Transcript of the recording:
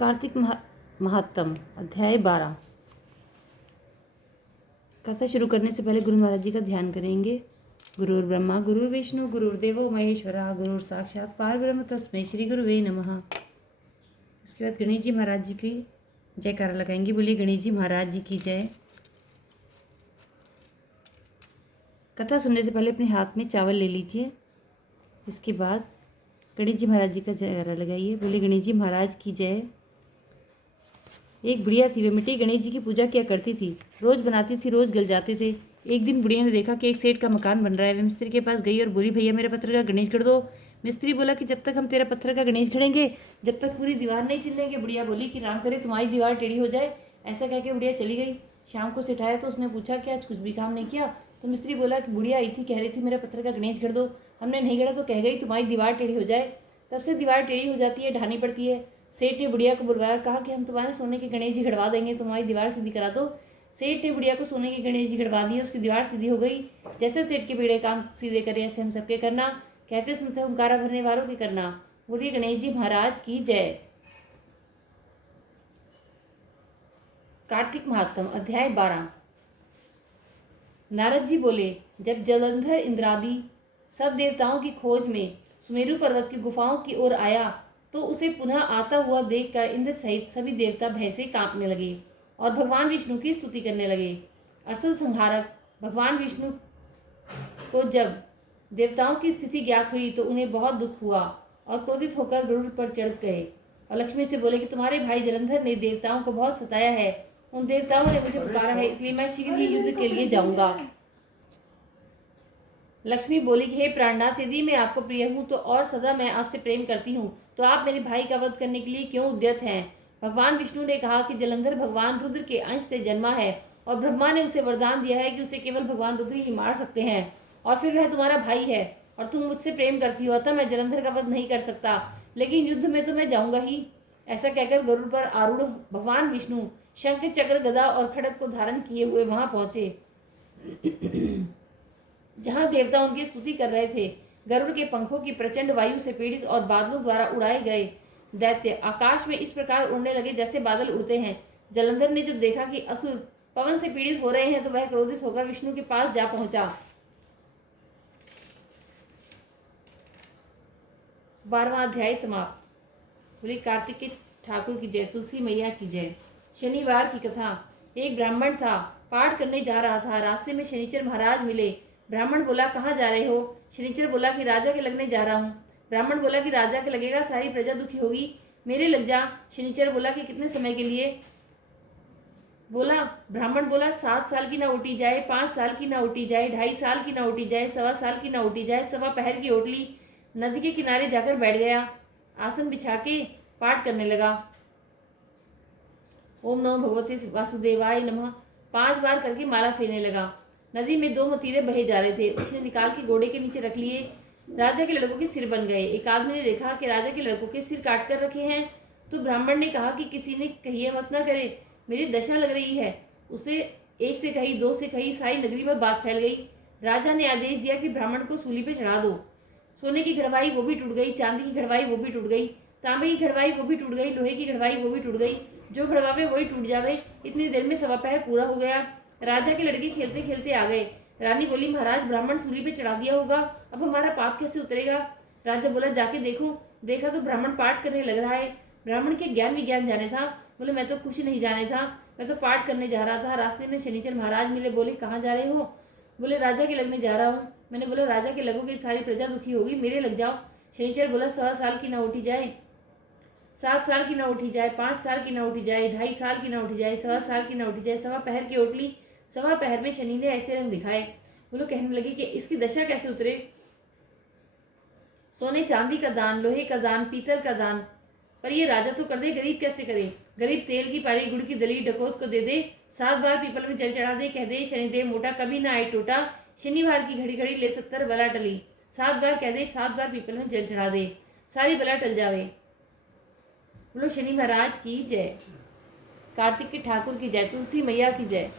कार्तिक महात्म अध्याय 12। कथा शुरू करने से पहले गुरु महाराज जी का ध्यान करेंगे। गुरुर् ब्रह्मा गुरुर्विष्णु गुरुर्देवो महेश्वरा गुरुर् साक्षात् परब्रह्म तस्मै श्री गुरुवे नमः। इसके बाद गणेश जी महाराज जी की जयकारा लगाएंगे। बोलिए गणेश जी महाराज जी की जय। कथा सुनने से पहले अपने हाथ में चावल ले लीजिए। इसके बाद गणेश जी महाराज जी का जयकारा लगाइए। बोलिए गणेश जी महाराज की जय। एक बुढ़िया थी, वे मिट्टी गणेश जी की पूजा किया करती थी। रोज बनाती थी, रोज गल जाते थे। एक दिन बुढ़िया ने देखा कि एक सेठ का मकान बन रहा है। वे मिस्त्री के पास गई और बोली, भैया मेरा पत्थर का गणेश गढ़ दो। मिस्त्री बोला कि जब तक हम तेरा पत्थर का गणेश गढ़ेंगे जब तक पूरी दीवार नहीं चिल्लेंगे। बुढ़िया बोली कि राम करे तुम्हारी दीवार टेढ़ी हो जाए। ऐसा कह के बुढ़िया चली गई। शाम को सेठ आया तो उसने पूछा कि आज कुछ भी काम नहीं किया। तो मिस्त्री बोला कि बुढ़िया आई थी, कह रही थी मेरा पत्थर का गणेश गढ़ दो। हमने नहीं गढ़ा तो कह गई तुम्हारी दीवार टेढ़ी हो जाए। तब से दीवार टेढ़ी हो जाती है, ढानी पड़ती है। सेठ ने बुढ़िया को बुलवाया, कहा कि हम तुम्हारे सोने के गणेश जी गढ़वा देंगे, तुम्हारी दीवार सीधी करा दो। सेठ ने बुढ़िया को सोने के गणेश जी गढ़वा दिए, उसकी दीवार सीधी हो गई। जैसे सेठ के बेड़े काम सीधे करे ऐसे हम सबके करना। कहते सुनते हुंकारा भरने वालों के करना। बोलिए गणेश जी महाराज की जय। कार्तिक महात्म अध्याय 12। नारद जी बोले, जब जलंधर इंद्रादि सब देवताओं की खोज में सुमेरु पर्वत की गुफाओं की ओर आया तो उसे पुनः आता हुआ देखकर इंद्र सहित सभी देवता भय से कांपने लगे और भगवान विष्णु की स्तुति करने लगे। असल संहारक भगवान विष्णु को जब देवताओं की स्थिति ज्ञात हुई तो उन्हें बहुत दुख हुआ और क्रोधित होकर गरुड़ पर चढ़ गए और लक्ष्मी से बोले कि तुम्हारे भाई जलंधर ने देवताओं को बहुत सताया है। उन देवताओं ने मुझे पुकारा है, इसलिए मैं शीघ्र ही युद्ध के लिए जाऊंगा। लक्ष्मी बोली कि हे प्राणनाथ, यदि मैं आपको प्रिय हूँ तो और सदा मैं आपसे प्रेम करती हूँ, तो आप मेरे भाई का वध करने के लिए क्यों उद्यत हैं। भगवान विष्णु ने कहा कि जलंधर भगवान रुद्र के अंश से जन्मा है और ब्रह्मा ने उसे वरदान दिया है कि उसे केवल भगवान रुद्र ही मार सकते हैं, और फिर वह तुम्हारा भाई है और तुम मुझसे प्रेम करती हो, अतः मैं जलंधर का वध नहीं कर सकता, लेकिन युद्ध में तो मैं जाऊंगा ही। ऐसा कहकर गरुड़ पर आरूढ़ भगवान विष्णु शंख चक्र गदा और खड्ग को धारण किए हुए वहां पहुंचे जहां देवता उनकी स्तुति कर रहे थे। गरुड़ के पंखों की प्रचंड वायु से पीड़ित और बादलों द्वारा उड़ाए गए दैत्य आकाश में इस प्रकार उड़ने लगे जैसे बादल उड़ते हैं। जलंधर ने जब देखा कि असुर पवन से पीड़ित हो रहे हैं तो वह क्रोधित होकर विष्णु के पास जा पहुंचा। 12वां अध्याय समाप्त। बोली कार्तिक के ठाकुर की जय, तुलसी मैया की जय। शनिवार की कथा। एक ब्राह्मण था, पाठ करने जा रहा था। रास्ते में शनिचर महाराज मिले। ब्राह्मण बोला, कहाँ जा रहे हो। शनिचर बोला कि राजा के लगने जा रहा हूँ। ब्राह्मण बोला कि राजा के लगेगा, सारी प्रजा दुखी होगी, मेरे लग जा। शनिचर बोला कि कितने समय के लिए। ब्राह्मण बोला 7 साल की ना उठी जाए, 5 साल की ना उठी जाए, 2.5 साल की ना उठी जाए, 1.25 साल की ना उठी जाए। 1.25 पहर की ओटली। नदी के किनारे जाकर बैठ गया, आसन बिछा के पाठ करने लगा। ओम नमो भगवते वासुदेवाय नमः 5 बार करके माला फेरने लगा। नदी में 2 मतीरे बहे जा रहे थे, उसने निकाल के घोड़े के नीचे रख लिए। राजा के लड़कों के सिर बन गए। एक आदमी ने देखा कि राजा के लड़कों के सिर काट कर रखे हैं, तो ब्राह्मण ने कहा कि किसी ने कहिए मत ना करे, मेरी दशा लग रही है। उसे 1 से कही, 2 से कही, सारी नगरी में बात फैल गई। राजा ने आदेश दिया कि ब्राह्मण को सूली पे चढ़ा दो। सोने की घड़वाई वो भी टूट गई, चांदी की घड़वाई वो भी टूट गई, तांबे की घड़वाई वो भी टूट गई, लोहे की घड़वाई वो भी टूट गई। जो घड़वावे वही टूट जावे। इतनी देर में 1.25 पहर पूरा हो गया। राजा के लड़के खेलते खेलते आ गए। रानी बोली, महाराज ब्राह्मण सूली पे चढ़ा दिया होगा, अब हमारा पाप कैसे उतरेगा। राजा बोला, जाके देखो। देखा तो ब्राह्मण पाठ करने लग रहा है। ब्राह्मण के ज्ञान विज्ञान जाने था। बोले, मैं तो कुछ नहीं जाने था, मैं तो पाठ करने जा रहा था। रास्ते में शनिचर महाराज मिले। बोले, कहाँ जा रहे हो। बोले, राजा के लगने जा रहा हूँ। मैंने बोला, राजा के लगोगे सारी प्रजा दुखी होगी, मेरे लग जाओ। शनिचर बोला, 1.25 साल की ना उठी जाए, 7 साल की ना उठी जाए, 5 साल की ना उठी जाए, 2.5 साल की ना उठी जाए, 1.25 साल की ना उठी जाए। 1.25 पहर की ओटली। 1.25 पहर में शनि ने ऐसे रंग दिखाए। वो लोग कहने लगे कि इसकी दशा कैसे उतरे। सोने चांदी का दान, लोहे का दान, पीतल का दान, पर ये राजा तो कर दे, गरीब कैसे करे। गरीब तेल की पारी, गुड़ की दली डकौत को दे दे। 7 बार पीपल में जल चढ़ा दे, कह दे शनिदेव मोटा कभी ना आए टूटा। शनिवार की घड़ी घड़ी ले 70 बला टली। 7 बार कह दे, 7 बार पीपल में जल चढ़ा दे, सारी बला टल जावे। बोलो शनि महाराज की जय। कार्तिक के ठाकुर की जय। तुलसी मैया की जय।